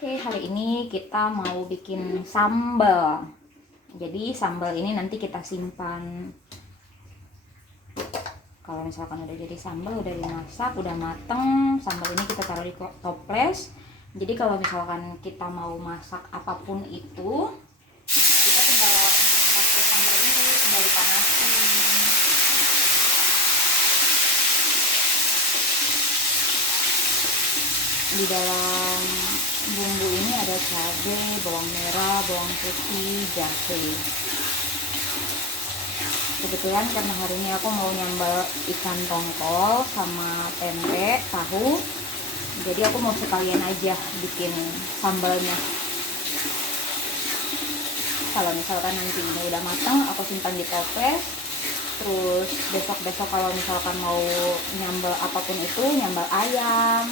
Oke, hari ini kita mau bikin sambal. Jadi sambal ini nanti kita simpan. Kalau misalkan udah jadi sambal, udah dimasak, udah mateng, sambal ini kita taruh di toples. Jadi kalau misalkan kita mau masak apapun itu, kita tinggal pakai sambal ini, tinggal dipanasin. Di dalam bumbu ini ada cabai, bawang merah, bawang putih, jahe. Kebetulan karena hari ini aku mau nyambal ikan tongkol sama tempe, tahu. Jadi aku mau sekalian aja bikin sambalnya. Kalau misalkan nanti ini udah matang, aku simpan di toples. Terus besok-besok kalau misalkan mau nyambal apapun itu, nyambal ayam,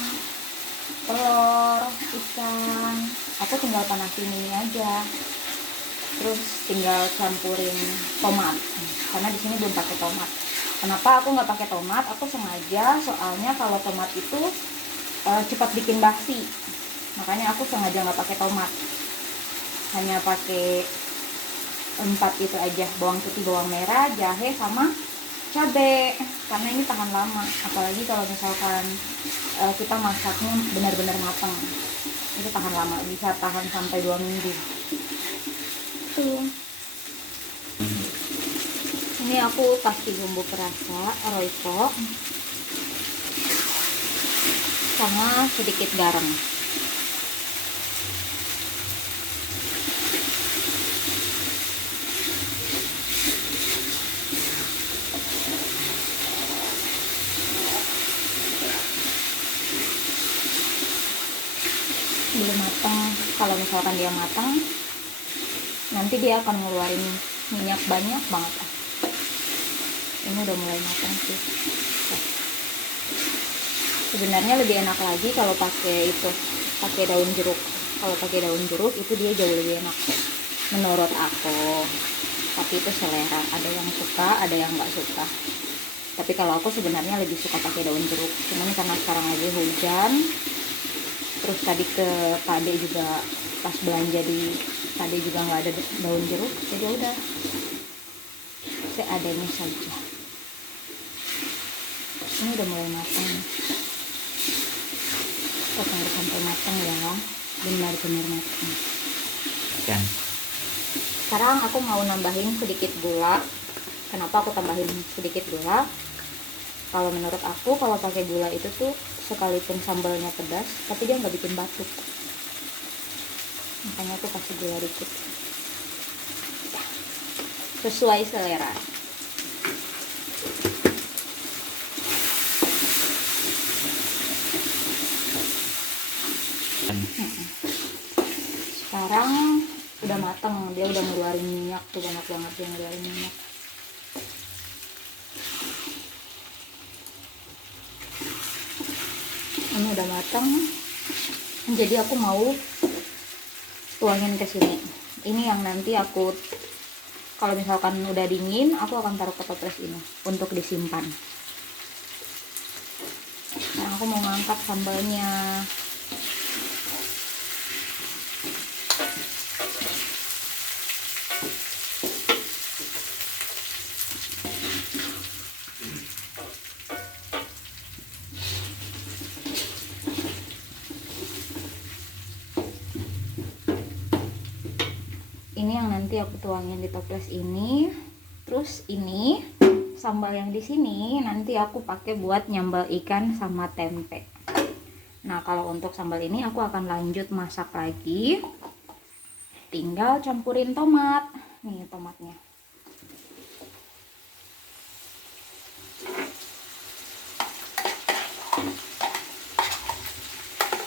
telur, ikan, aku tinggal panasin ini aja. Terus tinggal campurin tomat, karena di sini belum pakai tomat. Kenapa aku nggak pakai tomat? Aku sengaja, soalnya kalau tomat itu cepat bikin basi. Makanya aku sengaja nggak pakai tomat, hanya pakai 4 itu aja: bawang putih, bawang merah, jahe, sama cabai, karena ini tahan lama. Apalagi kalau misalkan kita masaknya benar-benar matang, itu tahan lama, bisa tahan sampai 2 minggu. Ini aku kasih bumbu perasa Royco sama sedikit garam. Belum matang. Kalau misalkan dia matang, nanti dia akan ngeluarin minyak banyak banget. Ini udah mulai matang sih. Sebenarnya lebih enak lagi kalau pakai daun jeruk. Kalau pakai daun jeruk itu dia jauh lebih enak menurut aku. Tapi itu selera, ada yang suka, ada yang nggak suka. Tapi kalau aku sebenarnya lebih suka pakai daun jeruk. Cuman karena sekarang lagi hujan, terus tadi ke Pade juga pas belanja di Pade juga nggak ada daun jeruk, jadi udah seadanya saja. Ini udah mulai matang, potong sampai matang ya, benar-benar matang. Kan? Sekarang aku mau nambahin sedikit gula. Kenapa aku tambahin sedikit gula? Kalau menurut aku, kalau pakai gula itu tuh sekalipun sambalnya pedas, tapi dia nggak bikin batuk. Makanya aku kasih gula dikit, sesuai selera. Sekarang udah matang, dia udah ngeluarin minyak tuh, banyak banget dia ngeluarin minyak. Ini udah matang, jadi aku mau tuangin ke sini. Ini yang nanti aku, kalau misalkan udah dingin, aku akan taruh ke toples ini untuk disimpan. Nah, aku mau ngangkat sambalnya. Ini yang nanti aku tuangin di toples ini. Terus ini sambal yang di sini nanti aku pakai buat nyambal ikan sama tempe. Nah, kalau untuk sambal ini aku akan lanjut masak lagi. Tinggal campurin tomat. Nih tomatnya.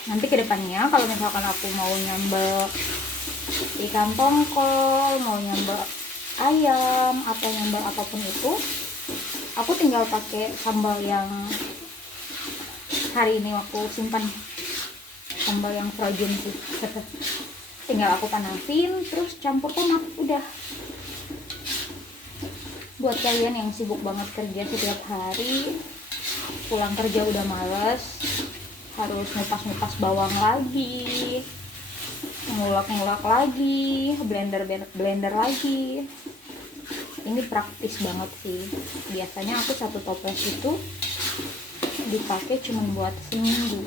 Nanti kedepannya kalau misalkan aku mau nyambal ikan tongkol, mau nyambal ayam atau nyambal apapun itu, aku tinggal pakai sambal yang hari ini aku simpan, sambal yang frozen sih. Tinggal aku panasin, terus campur tomat, udah. Buat kalian yang sibuk banget kerja setiap hari, pulang kerja udah males, harus ngupas-ngupas bawang lagi, ngulek-ngulek lagi, blender lagi. Ini praktis banget sih. Biasanya aku satu toples itu dipakai cuma buat seminggu,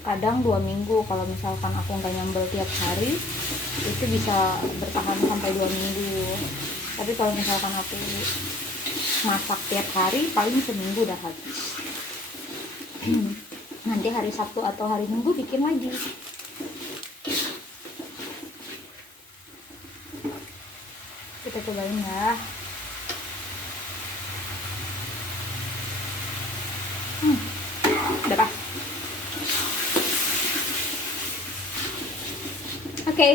kadang 2 minggu. Kalau misalkan aku nggak nyambel tiap hari, itu bisa bertahan sampai 2 minggu. Tapi kalau misalkan aku masak tiap hari, paling seminggu udah habis. Nanti hari Sabtu atau hari Minggu bikin lagi. Kita cobain ya. Udah pas. Oke.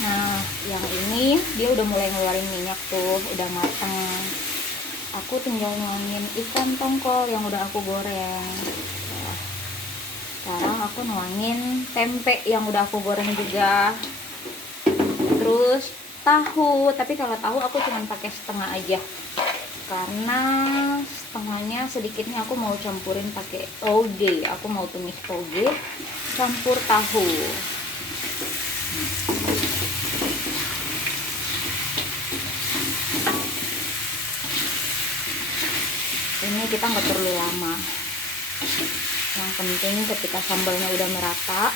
Nah, yang ini dia udah mulai ngeluarin minyak tuh, udah mateng. Aku tinggal nuangin ikan tongkol yang udah aku goreng. Nah, sekarang aku nuangin tempe yang udah aku goreng juga. Terus tahu, tapi kalau tahu aku cuma pakai setengah aja. Karena setengahnya sedikitnya aku mau campurin pakai toge. Aku mau tumis toge campur tahu. Ini kita nggak perlu lama. Yang penting ketika sambalnya udah merata,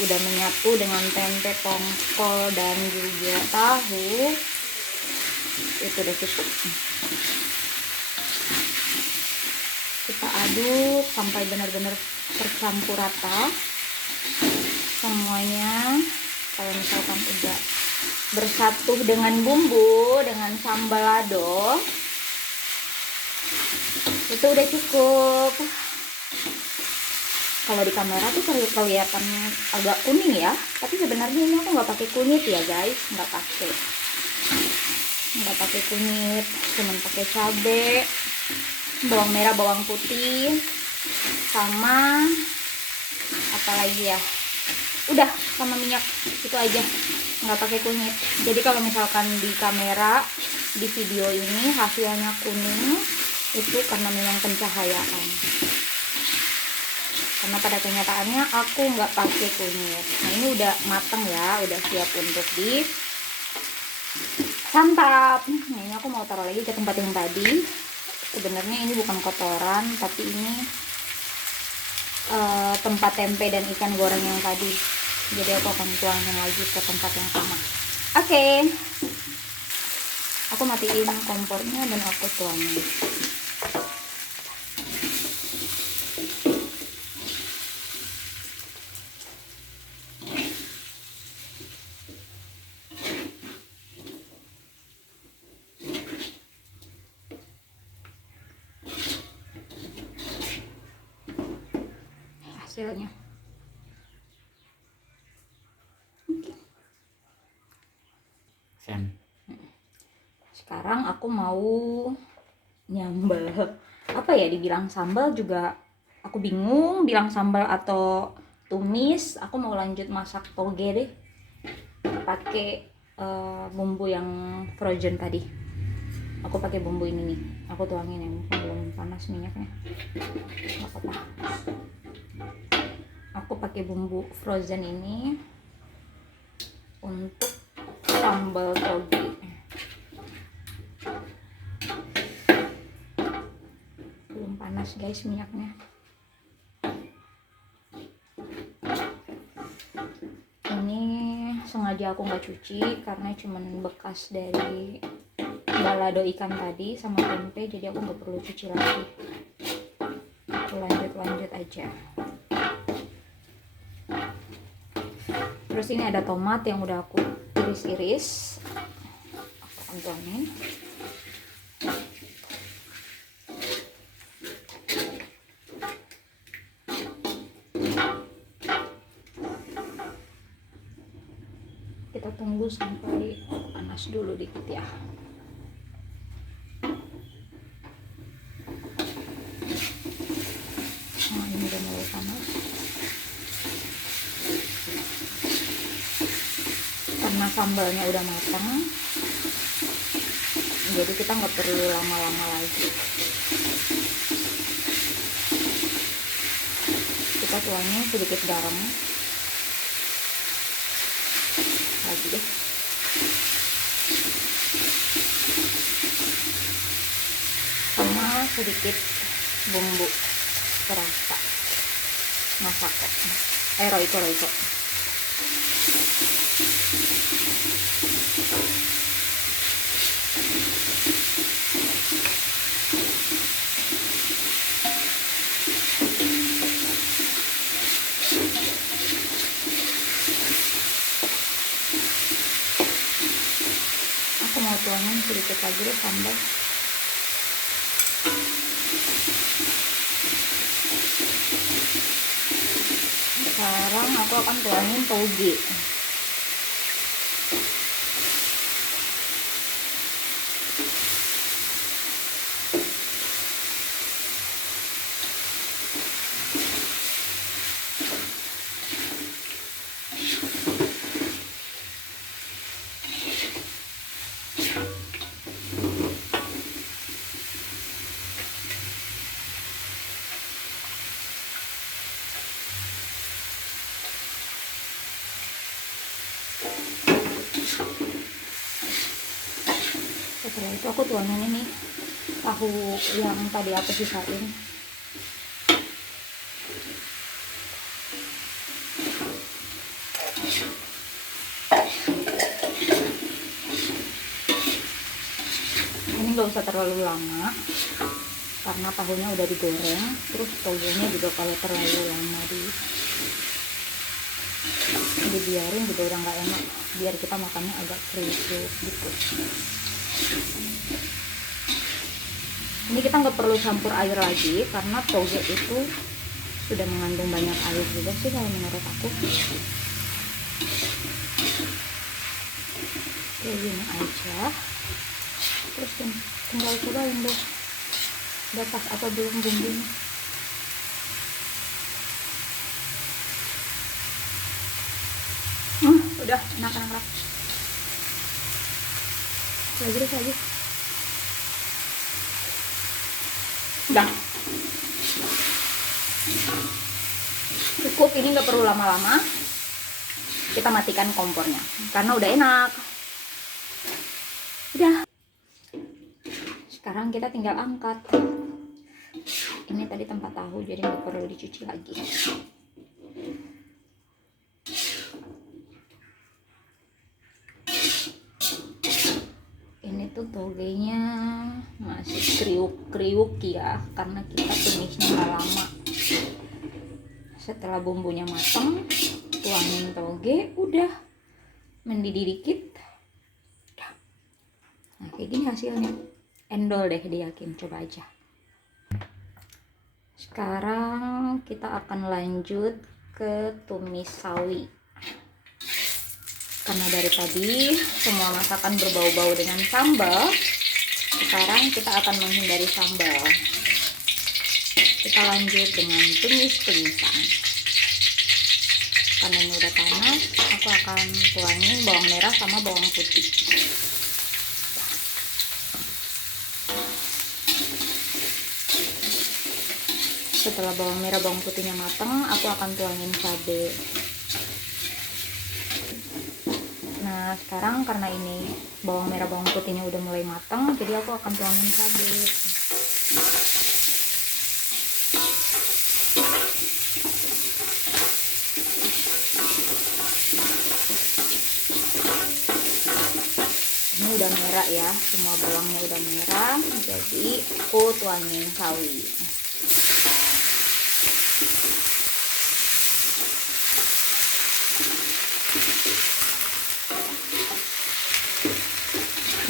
udah menyatu dengan tempe, tongkol, dan juga tahu, itu udah cukup. Kita aduk sampai benar-benar tercampur rata semuanya. Kalau misalkan udah bersatu dengan bumbu, dengan sambal lado, itu udah cukup. Kalau di kamera tuh kelihatan agak kuning ya, tapi sebenarnya ini aku nggak pakai kunyit ya guys, nggak pakai kunyit, cuman pakai cabe, bawang merah, bawang putih, sama apa lagi ya, udah, sama minyak, itu aja, nggak pakai kunyit. Jadi kalau misalkan di kamera, di video ini hasilnya kuning, itu karena memang pencahayaan. Karena pada kenyataannya aku nggak pakai kunyit. Nah ini udah mateng ya, udah siap untuk disantap. Nah ini aku mau taruh lagi ke tempat yang tadi. Sebenarnya ini bukan kotoran, tapi ini tempat tempe dan ikan goreng yang tadi. Jadi aku akan tuangin lagi ke tempat yang sama. Oke. Aku matiin kompornya dan aku tuangin. Hasilnya. Sekarang aku mau nyambel. Apa ya, dibilang sambal juga aku bingung, bilang sambal atau tumis. Aku mau lanjut masak toge deh. Pakai bumbu yang frozen tadi. Aku pakai bumbu ini nih. Aku tuangin ya, mungkin belum panas minyaknya. Nggak apa-apa. Aku pakai bumbu frozen ini untuk sambal toge. Belum panas guys minyaknya. Ini sengaja aku nggak cuci karena cuman bekas dari balado ikan tadi sama tempe, jadi aku nggak perlu cuci lagi. Aku lanjut aja. Terus ini ada tomat yang udah aku iris-iris. Aku akan tuangin. Kita tunggu sampai panas dulu dikit ya. Nah ini udah mulai panas. Karena sambalnya udah matang, jadi kita nggak perlu lama-lama lagi. kita tuangin sedikit garam lagi deh, sama sedikit bumbu perasa masako, roiko. Aku mau tuangin sedikit lagi deh sambal. Sekarang aku akan tuangin toge. Setelah itu aku tuangin ini tahu yang tadi aku sisain. Ini nggak usah terlalu lama karena tahunya udah digoreng, terus togenya juga kalau terlalu lama dibiarin juga udah nggak enak, biar kita makannya agak kriuk gitu. Ini kita nggak perlu campur air lagi karena toge itu sudah mengandung banyak air juga sih kalau menurut aku. Kayak gini aja, terus tinggal cobain deh udah pas apa belum bumbunya. Udah enak. Lagi. Udah cukup, ini nggak perlu lama-lama. Kita matikan kompornya karena udah enak. Udah, sekarang kita tinggal angkat. Ini tadi tempat tahu jadi nggak perlu dicuci lagi. Ini tuh togenya masih kriuk ya karena kita tumisnya nggak lama. Setelah bumbunya matang, tuangin toge, udah mendidih dikit. Nah kayak gini hasilnya, endol deh diyakin, coba aja. Sekarang kita akan lanjut ke tumis sawi. Karena dari tadi semua masakan berbau-bau dengan sambal, sekarang kita akan menghindari sambal. Kita lanjut dengan tumisan. Karena ini udah panas, aku akan tuangin bawang merah sama bawang putih. Setelah bawang merah bawang putihnya matang, aku akan tuangin cabai. Nah sekarang karena ini bawang merah bawang putihnya udah mulai matang, jadi aku akan tuangin cabai. Ini udah merah ya, semua bawangnya udah merah, jadi aku tuangin sawi.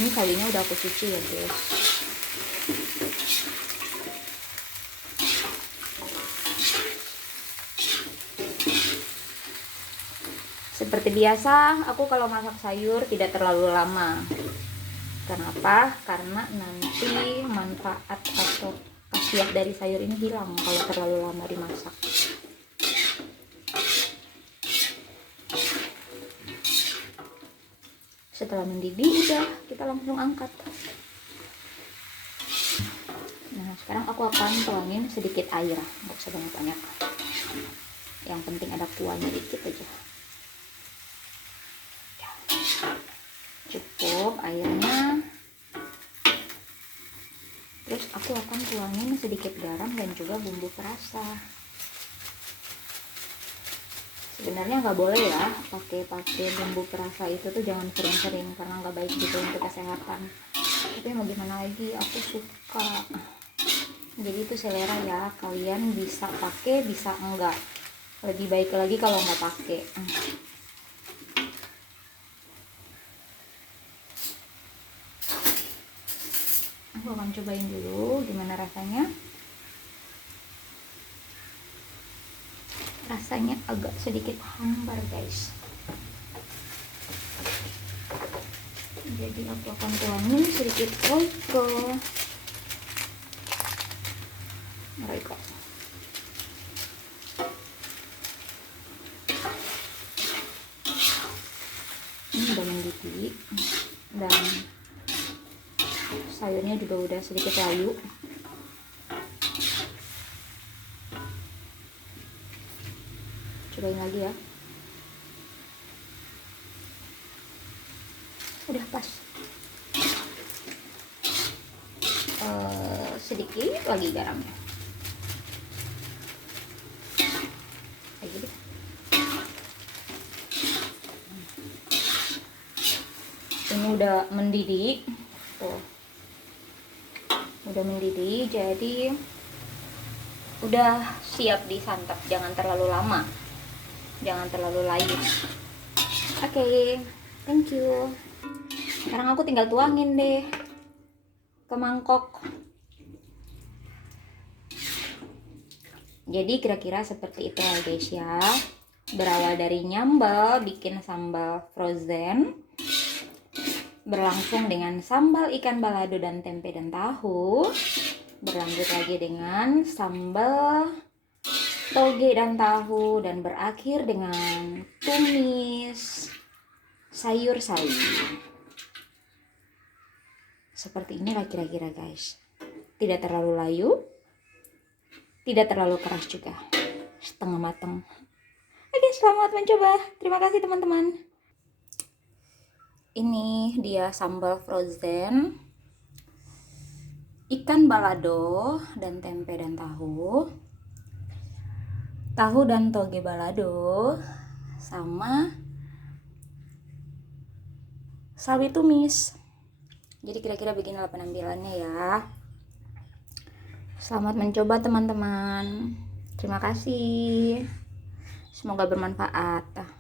Ini sawinya udah aku cuci ya guys. Seperti biasa, aku kalau masak sayur tidak terlalu lama. Kenapa? Karena nanti manfaat atau khasiat dari sayur ini hilang kalau terlalu lama dimasak. Setelah mendidih, udah kita langsung angkat. Nah, sekarang aku akan tuangin sedikit air, nggak usah banyak-banyak. Yang penting ada kuahnya dikit aja. Cukup airnya. Terus aku akan tuangin sedikit garam dan juga bumbu perasa. Sebenarnya nggak boleh ya pakai bumbu perasa itu tuh, jangan sering-sering karena nggak baik gitu untuk kesehatan. Tapi mau gimana lagi, aku suka. Jadi itu selera ya, kalian bisa pakai bisa enggak. Lebih baik lagi kalau nggak pakai. Aku akan cobain dulu gimana rasanya. Rasanya agak sedikit hambar guys, jadi aku akan tuangin sedikit roiko. Ini udah mendidih dan sayurnya juga udah sedikit layu. Cobain lagi ya. Udah pas. Sedikit lagi garamnya. Kayak gitu. Ini udah mendidih. Tuh. Udah mendidih, jadi udah siap disantap. Jangan terlalu lama. Jangan terlalu layu. Oke, thank you. Sekarang aku tinggal tuangin deh ke mangkok. Jadi kira-kira seperti itu ya guys ya. Berawal dari nyambal, bikin sambal frozen, berlangsung dengan sambal ikan balado dan tempe dan tahu, berlanjut lagi dengan sambal toge dan tahu, dan berakhir dengan tumis sayur-sayur. Seperti inilah kira-kira guys. Tidak terlalu layu, tidak terlalu keras juga, setengah matang. Oke, selamat mencoba. Terima kasih teman-teman. Ini dia sambal frozen ikan balado dan tempe dan tahu dan toge balado, sama sawi tumis. Jadi kira-kira beginilah penampilannya ya. Selamat mencoba teman-teman. Terima kasih. Semoga bermanfaat.